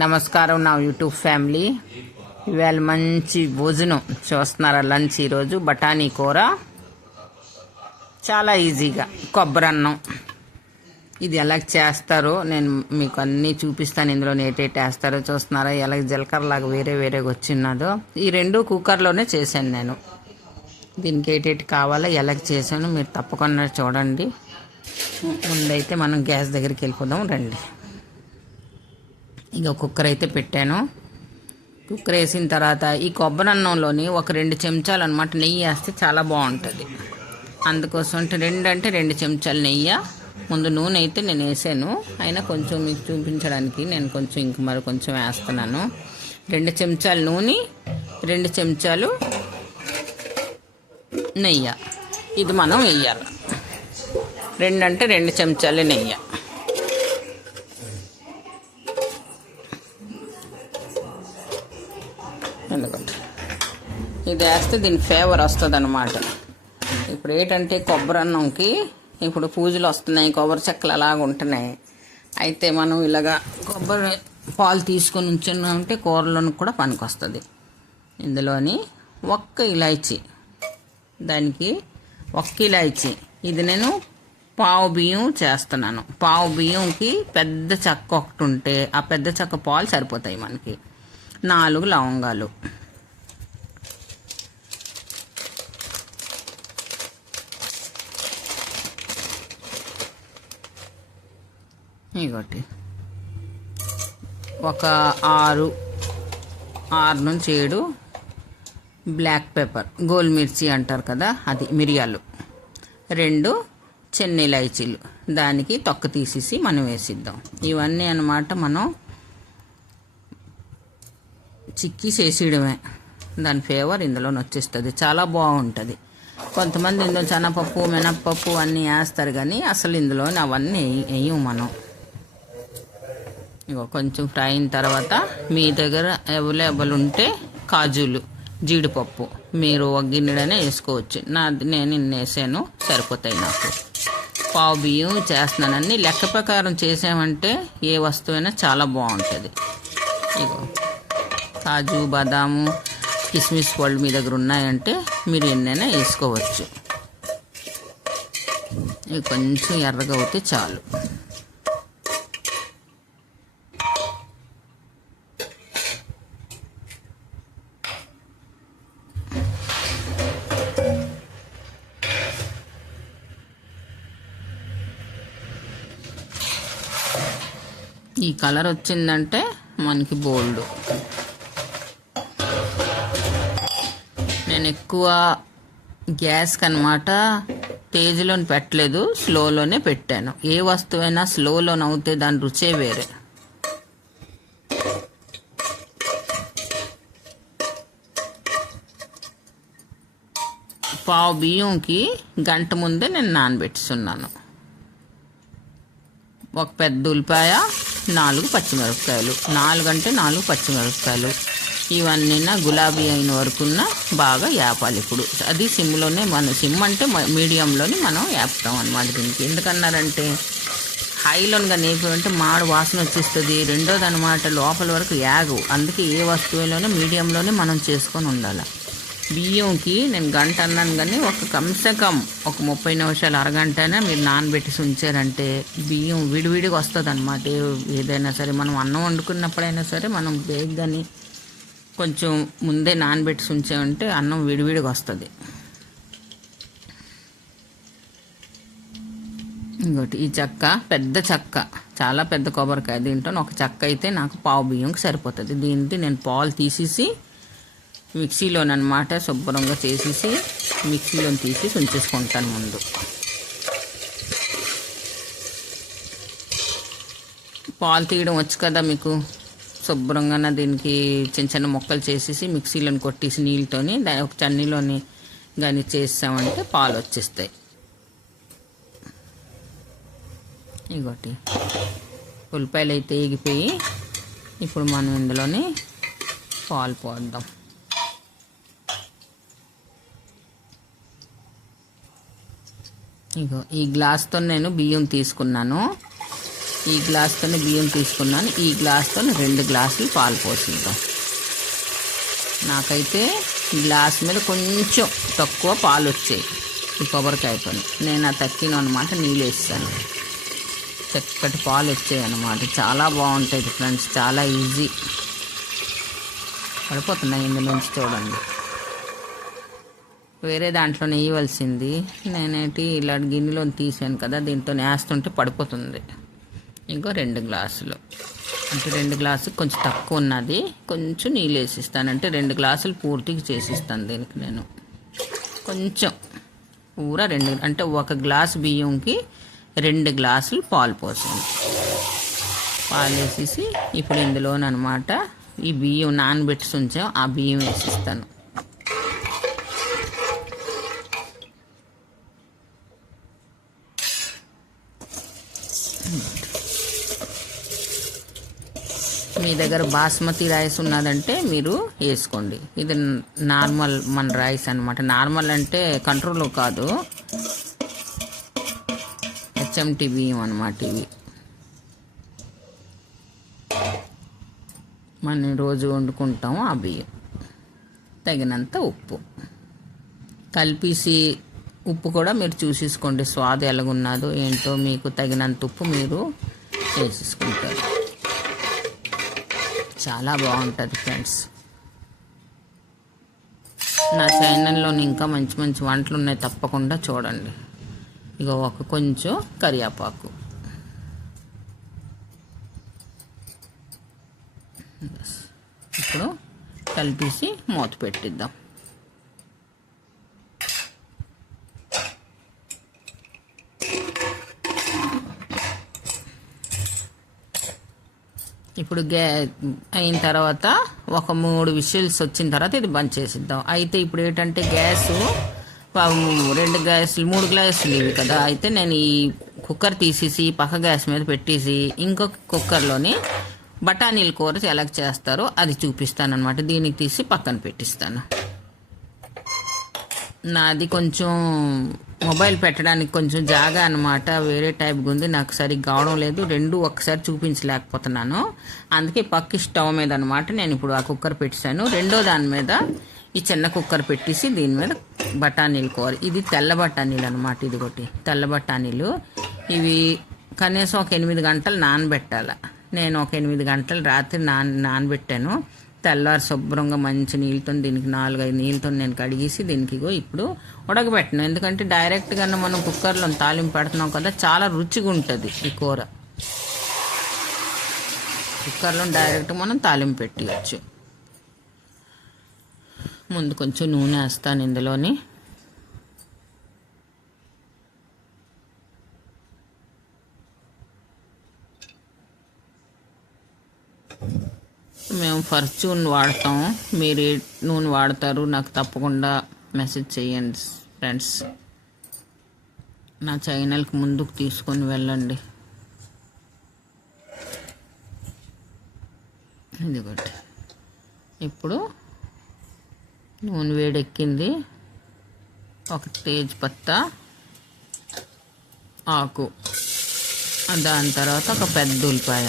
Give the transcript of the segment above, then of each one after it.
నమస్కారం నా YouTube family. ఇవాళ మంచి భోజనం చూస్తున్నారా? లంచ్ ఈరోజు బఠానీ కూర, చాలా ఈజీగా కొబ్బరి అన్నం. ఇది ఎలా చేస్తారో నేను మీకు అన్నీ చూపిస్తాను. ఇందులో ఏటేటి వేస్తారో చూస్తున్నారా? ఎలా జీలకర్రలాగా వేరేగా వచ్చిన్నదో. ఈ రెండు కుక్కర్లోనే చేశాను నేను. దీనికి ఏటేటి కావాలో ఎలా చేశాను మీరు తప్పకుండా చూడండి. ముందైతే మనం గ్యాస్ దగ్గరికి వెళ్ళిపోదాం రండి. ఇక కుక్కర్ అయితే పెట్టాను. కుక్కర్ వేసిన తర్వాత ఈ కొబ్బరి అన్నంలోని ఒక 2 చెంచాలు అనమాట నెయ్యి వేస్తే చాలా బాగుంటుంది. అందుకోసం అంటే 2 చెంచాలు నెయ్యి. ముందు నూనె అయితే నేను వేసాను, అయినా కొంచెం మీకు చూపించడానికి నేను కొంచెం ఇంక కొంచెం వేస్తున్నాను. 2 చెంచాలు నూనె, 2 చెంచాలు నెయ్యి. ఇది మనం వేయాలి. 2 చెంచాలు నెయ్యి. ఎందుకంటే ఇది వేస్తే దీని ఫ్లేవర్ వస్తుంది అన్నమాట. ఇప్పుడు ఏంటంటే కొబ్బరి అన్నంకి ఇప్పుడు పూజలు వస్తున్నాయి, కొబ్బరి చెక్కలు అలాగ ఉంటున్నాయి. అయితే మనం ఇలాగా కొబ్బరి పాలు తీసుకొని ఉంచున్నామంటే కూరలోనికి కూడా పనికి వస్తుంది. ఇందులోని ఒక్క ఇలాచీ, దానికి ఒక్క ఇలాచీ. ఇది నేను పావు బియ్యం చేస్తున్నాను. పావు బియ్యంకి పెద్ద చెక్క ఒకటి ఉంటే ఆ పెద్ద చెక్క పాలు సరిపోతాయి మనకి. 4 లవంగాలు, ఇంకోటి ఒక 6 నుంచి 7 బ్లాక్ పెప్పర్, గోల్ మిర్చి అంటారు కదా, అది మిరియాలు, 2 చిన్న ఇలాచీలు. దానికి తొక్క తీసేసి మనం వేసిద్దాం. ఇవన్నీ అన్నమాట మనం చిక్కి చేసేయడమే. దాని ఫ్లేవర్ ఇందులో వచ్చేస్తుంది, చాలా బాగుంటుంది. కొంతమంది ఇందులో శనగపప్పు, మినప్పప్పు అన్నీ వేస్తారు, కానీ అసలు ఇందులో అవన్నీ వేయం మనం. ఇగో కొంచెం ఫ్రై అయిన తర్వాత మీ దగ్గర అవైలబుల్ ఉంటే కాజులు, జీడిపప్పు మీరు ఒక గిన్నెడనే వేసుకోవచ్చు. నేను ఇన్ని వేసాను, సరిపోతాయి నాకు. పావు బియ్యం చేస్తున్నానని లెక్క ప్రకారం చేసామంటే ఏ వస్తువైనా చాలా బాగుంటుంది. ఇగో కాజు, బాదాము, కిస్మిస్ పళ్ళు మీ దగ్గర ఉన్నాయంటే మీరు ఎన్నైనా వేసుకోవచ్చు. ఇవి కొంచెం ఎర్రగా అవుతే చాలు. ఈ కలర్ వచ్చిందంటే మనకి బోల్డ్. నేను ఎక్కువ గ్యాస్కి అనమాట తేజ్లోని పెట్టలేదు, స్లోలోనే పెట్టాను. ఏ వస్తువైనా స్లోలోనే అవుతే దాని రుచే వేరే. పావు బియ్యంకి గంట ముందే నేను నానబెట్టుతున్నాను. ఒక పెద్ద ఉల్లిపాయ, 4 పచ్చిమిరపకాయలు, 4 అంటే 4 పచ్చిమిరపకాయలు. ఇవన్నీ గులాబీ అయిన వరకున్న బాగా వేపాలి. ఇప్పుడు అది సిమ్లోనే, మన సిమ్ అంటే మీడియంలోని మనం వేపుతాం అన్నమాట. దీనికి ఎందుకన్నారంటే హైలోనిగా నేపంటే మాడు వాసన వచ్చేస్తుంది. రెండోది అనమాట లోపల వరకు యాగు. అందుకే ఏ వస్తువులోనే మీడియంలోనే మనం చేసుకొని ఉండాలి. బియ్యంకి నేను గంట అన్నాను, కానీ కమ్సే కమ్ ఒక 30 నిమిషాలు, అరగంట అయినా మీరు నానబెట్టి ఉంచారంటే బియ్యం విడివిడిగా వస్తుంది అనమాట. ఏదైనా సరే మనం అన్నం వండుకున్నప్పుడైనా సరే మనం బేగ్గాని కొంచెం ముందే నానబెట్టి ఉంచామంటే అన్నం విడివిడిగా వస్తుంది. ఇంకోటి ఈ చెక్క, పెద్ద చెక్క, చాలా పెద్ద కొబ్బరికాయ. దీంట్లో ఒక చెక్క అయితే నాకు పావు బియ్యంకి సరిపోతుంది. దీనికి నేను పాలు తీసేసి మిక్సీలోనమాట శుభ్రంగా చేసేసి మిక్సీలో తీసి ఉంచేసుకుంటాను ముందు. పాలు తీయడం వచ్చు కదా మీకు. శుభ్రంగా దీనికి చిన్న ముక్కలు చేసేసి మిక్సీలోని కొట్టేసి నీళ్ళతోని ఒక చన్నీలోని కానీ చేసామంటే పాలు వచ్చేస్తాయి. ఇంకోటి ఉల్లిపాయలు అయితే ఎగిపోయి ఇప్పుడు మనం ఇందులోని పాలు పోద్దాం. ఇగో ఈ గ్లాస్తో నేను బియ్యం తీసుకున్నాను. ఈ గ్లాస్తోనే బియ్యం తీసుకున్నాను. ఈ గ్లాస్తో 2 గ్లాసులు పాలు పోసిద్దాం. నాకైతే గ్లాస్ మీద కొంచెం తక్కువ పాలు వచ్చాయి ఈ కొబ్బరికాయతో. నేను ఆ తక్కిన అనమాట నీళ్ళు వేస్తాను. చక్కటి పాలు వచ్చాయి అన్నమాట. చాలా బాగుంటుంది ఫ్రెండ్స్, చాలా ఈజీ. పడిపోతున్నాయి ఇందులోంచి చూడండి. వేరే దాంట్లో వేయవలసింది, నేనేంటి ఇలా గిన్నెలో తీసాను కదా, దీంతో వేస్తుంటే పడిపోతుంది. ఇంకో 2 గ్లాసులు, అంటే 2 గ్లాసులు కొంచెం తక్కువ ఉన్నది, కొంచెం నీళ్ళు వేసిస్తాను. అంటే 2 గ్లాసులు పూర్తిగా చేసిస్తాను దీనికి నేను. కొంచెం పూరా 2, అంటే 1 గ్లాసు బియ్యంకి 2 గ్లాసులు పాలు పోసాను. పాలు వేసేసి ఇప్పుడు ఇందులోనమాట ఈ బియ్యం నానబెట్టి ఉంచాం, ఆ బియ్యం వేసిస్తాను. మీ దగ్గర బాస్మతి రైస్ ఉన్నదంటే మీరు వేసుకోండి. ఇది నార్మల్ మన రైస్ అనమాట. నార్మల్ అంటే కంట్రోల్ కాదు, హెచ్ఎంటి బియ్యం అనమాట. ఇవి మనం రోజు వండుకుంటాం. ఆ బియ్యం తగినంత ఉప్పు కలిపేసి, ఉప్పు కూడా మీరు చూసేసుకోండి స్వాద ఎలాగున్నదో ఏంటో, మీకు తగినంత ఉప్పు మీరు వేసేసుకుంటారు. చాలా బాగుంటుంది ఫ్రెండ్స్. నా ఛానల్లో ఇంకా మంచి మంచి వంటలు ఉన్నాయి, తప్పకుండా చూడండి. ఇక కొంచెం కరివేపాకు, ఇప్పుడు కలిపేసి మూత పెట్టిద్దాం. ఇప్పుడు అయిన తర్వాత 3 విజిల్స్ వచ్చిన తర్వాత ఇది బంద్ చేసిద్దాం. అయితే ఇప్పుడు ఏంటంటే గ్యాసు 2 గ్యాసులు 3 గ్లాసులు ఇవి కదా, అయితే నేను ఈ కుక్కర్ తీసేసి పక్క గ్యాస్ మీద పెట్టేసి ఇంకొక కుక్కర్లోని బఠానీల కూర ఎలా చేస్తారో అది చూపిస్తాను అనమాట. దీనికి తీసి పక్కన పెట్టిస్తాను. నాది కొంచెం మొబైల్ పెట్టడానికి కొంచెం జాగా అనమాట, వేరే టైప్గా ఉంది, నాకు సరిగ్గా కావడం లేదు. 2 ఒక్కసారి చూపించలేకపోతున్నాను. అందుకే పక్క స్టవ్ మీద అనమాట నేను ఇప్పుడు ఆ కుక్కర్ పెట్టాను. రెండో దాని మీద ఈ చిన్న కుక్కర్ పెట్టేసి దీని మీద బఠానీలు కూర. ఇది తెల్ల బఠానీలు అనమాట. ఇది ఒకటి తెల్ల బఠానీలు. ఇవి కనీసం ఒక 8 గంటలు నానబెట్టాలి. నేను ఒక 8 గంటలు రాత్రి నానబెట్టాను. తెల్లారి శుభ్రంగా మంచి నీళ్ళతో, దీనికి 4-5 నీళ్ళతో నేను కడిగేసి దీనికి ఇప్పుడు ఉడకబెట్టను. ఎందుకంటే డైరెక్ట్గా మనం కుక్కర్లో తాలింపు పెడుతున్నాం కదా, చాలా రుచిగా ఉంటుంది ఈ కూర. కుక్కర్లో డైరెక్ట్ మనం తాలింపు పెట్టవచ్చు. ముందు కొంచెం నూనె వేస్తాను ఇందులోని. మేము ఫార్చ్యూన్ వాడతాం, మీరు ఏ నూనె వాడతారు నాకు తప్పకుండా మెసేజ్ చేయండి ఫ్రెండ్స్. నా ఛానల్కి ముందుకు తీసుకొని వెళ్ళండి. ఇదిగోటి ఇప్పుడు నూనె వేడెక్కింది. ఒక తేజ్పత్తా ఆకు, దాని తర్వాత ఒక పెద్ద ఉల్లిపాయ,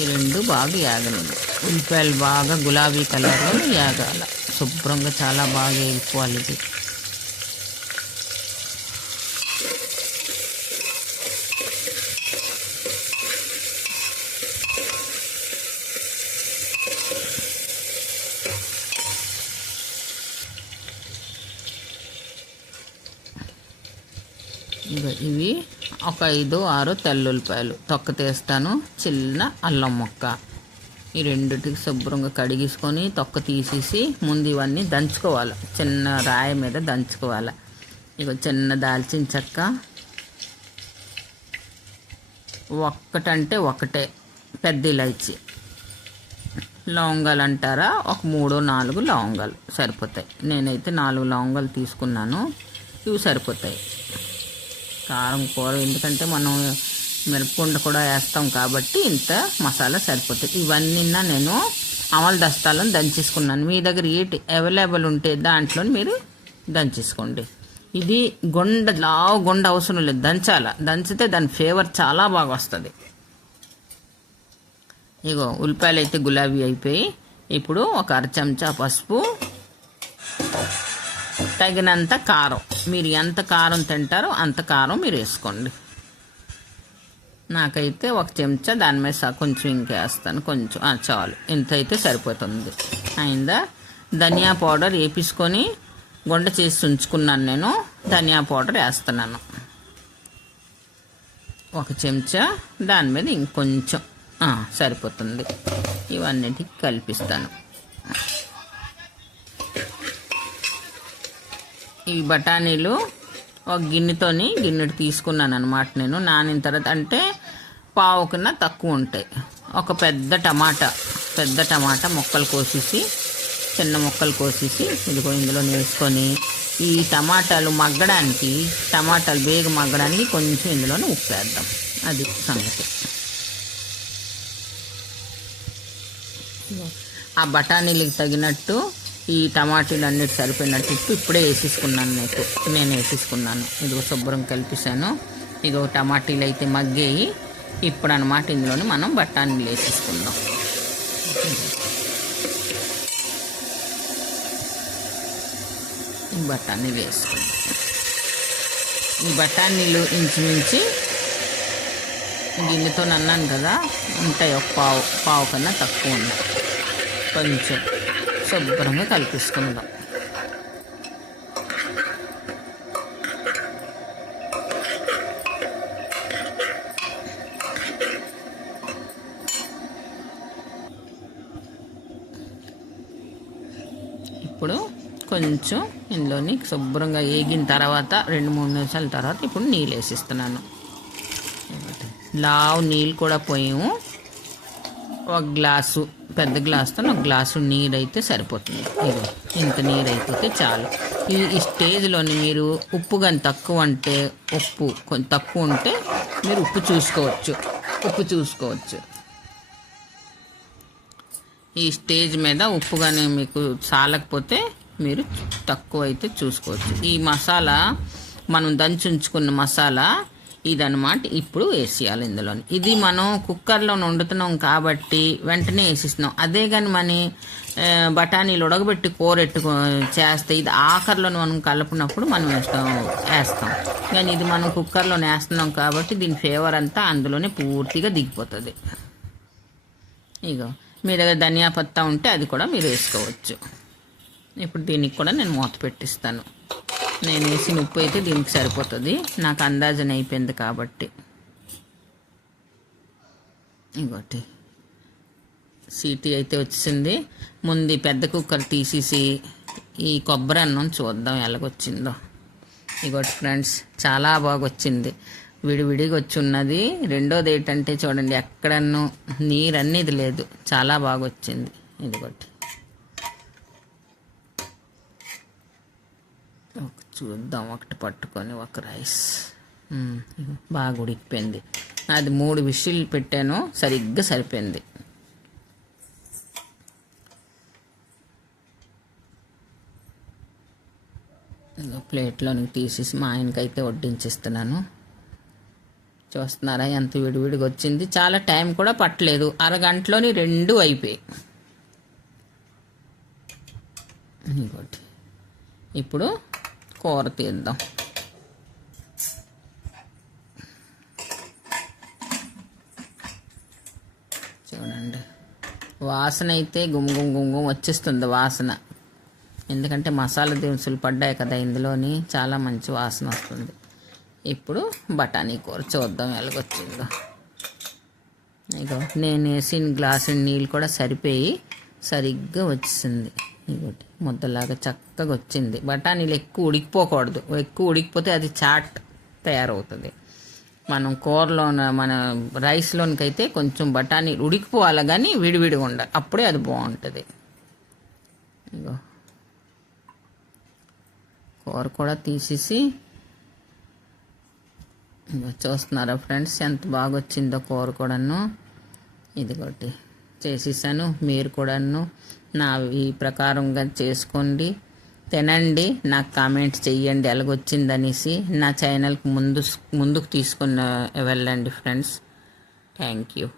ఈ 2 బాగా యాగనండి. ఉల్లిపాయలు బాగా గులాబీ కలర్లో యాగాల, శుభ్రంగా చాలా బాగా వేగిపోవాలి ఇది. ఇవి ఒక 5-6 తెల్లుల్లిపాయలు తొక్క తీస్తాను. చిన్న అల్లం ముక్క, ఈ 2టికి శుభ్రంగా కడిగేసుకొని తొక్క తీసేసి ముందు ఇవన్నీ దంచుకోవాలి. చిన్న రాయి మీద దంచుకోవాలి. ఇక చిన్న దాల్చిన చెక్క ఒక్కటంటే ఒకటే, పెద్ద ఇలాచి, లవంగాలు అంటారా ఒక 3-4 లవంగాలు సరిపోతాయి. నేనైతే 4 లవంగాలు తీసుకున్నాను, ఇవి సరిపోతాయి. కారం కూర ఎందుకంటే మనం మిరపకుండ కూడా వేస్తాం కాబట్టి ఇంత మసాలా సరిపోతుంది. ఇవన్నీ నేను అమలు దస్తాలను దంచేసుకున్నాను. మీ దగ్గర ఏటి అవైలబుల్ ఉంటే దాంట్లో మీరు దంచేసుకోండి. ఇది లావు గుండ అవసరం లేదు, దంచితే దాని ఫ్లేవర్ చాలా బాగా వస్తుంది. ఇగో ఉల్లిపాయలు అయితే గులాబీ అయిపోయి, ఇప్పుడు ఒక అర చెంచా పసుపు, తగినంత కారం. మీరు ఎంత కారం తింటారో అంత కారం మీరు వేసుకోండి. నాకైతే ఒక చెంచా, దాని మీద కొంచెం ఇంకేస్తాను, కొంచెం చాలు, ఇంత అయితే సరిపోతుంది. అయిందా? ధనియా పౌడర్ వేపించుకొని గుండ చేసి ఉంచుకున్నాను నేను. ధనియా పౌడర్ వేస్తున్నాను ఒక చెంచా, దాని మీద ఇంకొంచెం సరిపోతుంది. ఇవన్నిటికి కలిపిస్తాను. ఈ బఠానీలు ఒక గిన్నెటి తీసుకున్నాను అనమాట నేను. నానిన తర్వాత అంటే పావు కన్నా తక్కువ ఉంటాయి. ఒక పెద్ద టమాటా ముక్కలు కోసేసి, చిన్న ముక్కలు కోసేసి ఇదిగో ఇందులో వేసుకొని, ఈ టమాటాలు బేగ మగ్గడానికి కొంచెం ఇందులోనే ఉప్పు వేద్దాం. అది సంగతి. ఆ బఠానీలకు తగినట్టు ఈ టమాటీలు అన్నిటి సరిపోయినట్టు ఇప్పుడే నేను వేసేసుకున్నాను. ఇదిగో శుభ్రం కలిపేసాను. ఇదిగో టమాటీలు అయితే మగ్గేయి. ఇప్పుడు అన్నమాట ఇందులోనే మనం బఠానీలు వేసేసుకుందాం. ఈ బఠానీలు వేసుకుందాం. ఈ బఠానీలు ఇంచుమించి గిన్నెతో అన్నాను కదా, ఉంటాయి. ఒక పావు కన్నా తక్కువ ఉన్నాయి. కొంచెం శుభ్రంగా కలిపేసుకుందాం. ఇప్పుడు కొంచెం ఇందులోని శుభ్రంగా వేగిన తర్వాత 2-3 నిమిషాల తర్వాత ఇప్పుడు నీళ్ళు వేసిస్తున్నాను. లావు నీళ్ళు కూడా పోయాము. ఒక గ్లాసు, పెద్ద గ్లాసుతో ఒక గ్లాసు నీరు అయితే సరిపోతుంది. ఇది ఇంత నీరు అయిపోతే చాలు. ఈ స్టేజ్లోని మీరు ఉప్పు కానీ కొంచెం తక్కువ ఉంటే మీరు ఉప్పు చూసుకోవచ్చు. ఈ స్టేజ్ మీద ఉప్పు కానీ మీకు చాలకపోతే మీరు తక్కువ అయితే చూసుకోవచ్చు. ఈ మసాలా మనం దంచి ఉంచుకున్న మసాలా ఇదన్నమాట ఇప్పుడు వేసేయాలి ఇందులోని. ఇది మనం కుక్కర్లో వండుతున్నాం కాబట్టి వెంటనే వేసిస్తున్నాం. అదే కానీ మన బఠానీలు ఉడకబెట్టి చేస్తే ఇది ఆఖరిలో మనం కలుపునప్పుడు మనం వేస్తాం. కానీ ఇది మనం కుక్కర్లో వేస్తున్నాం కాబట్టి దీని ఫ్లేవర్ అంతా అందులోనే పూర్తిగా దిగిపోతుంది. ఇగో మీ దగ్గర ధనియా పత్తా ఉంటే అది కూడా మీరు వేసుకోవచ్చు. ఇప్పుడు దీనికి కూడా నేను మూత పెట్టిస్తాను. నేను వేసిన ఉప్పు అయితే దీనికి సరిపోతుంది, నాకు అందాజన అయిపోయింది కాబట్టి. ఇంకోటి సీటీ అయితే వచ్చింది. ముందు పెద్ద కుక్కర్ తీసేసి ఈ కొబ్బరి అన్నం చూద్దాం ఎలాగొచ్చిందో. ఇంకోటి ఫ్రెండ్స్, చాలా బాగా వచ్చింది, విడివిడిగా వచ్చి ఉన్నది. రెండోది ఏంటంటే చూడండి, ఎక్కడన్నో నీరు అనేది లేదు, చాలా బాగా వచ్చింది. ఇదిగోటి చూద్దాం, ఒకటి పట్టుకొని ఒక రైస్ బాగా ఉడికిపోయింది. అది 3 విషిల్ పెట్టాను, సరిగ్గా సరిపోయింది. ప్లేట్లోనికి తీసేసి మా ఆయనకైతే వడ్డించిస్తున్నాను. చూస్తున్నారా ఎంత విడివిడిగా వచ్చింది. చాలా టైం కూడా పట్టలేదు, అరగంటలోని 2 అయిపోయాయి. ఇంకోటి ఇప్పుడు కూర తీద్దాం. చూడండి, వాసన అయితే గుమ్గుమ్ వచ్చేస్తుంది వాసన. ఎందుకంటే మసాలా దినుసులు పడ్డాయి కదా ఇందులోని, చాలా మంచి వాసన వస్తుంది. ఇప్పుడు బఠానీ కూర చూద్దాం ఎలాగొచ్చిందో. ఇగో నేను వేసిన గ్లాసు నీళ్ళు కూడా సరిపోయి సరిగ్గా వచ్చేసింది. ఇంకోటి ముద్దలాగా చక్కగా వచ్చింది. బఠానీలు ఎక్కువ ఉడికిపోకూడదు, ఎక్కువ ఉడికిపోతే అది చాట్ తయారవుతుంది. మనం కూరలో మన రైస్లోనికైతే కొంచెం బఠానీలు ఉడికిపోవాలి, కానీ విడివిడిగా ఉండాలి, అప్పుడే అది బాగుంటుంది. ఇగో కూర కూడా తీసేసి చూస్తున్నారా ఫ్రెండ్స్ ఎంత బాగా వచ్చిందో కూర కూడాను. ఇదిగోటి చేసేసాను, మీరు కూడాను నా ఈ ప్రకారంగా చేసుకోండి. తినండి, నాకు కామెంట్ చెయ్యండి ఎలాగొచ్చిందనేసి. నా ఛానల్కి ముందుకు తీసుకుని వెళ్ళండి ఫ్రెండ్స్. Thank you.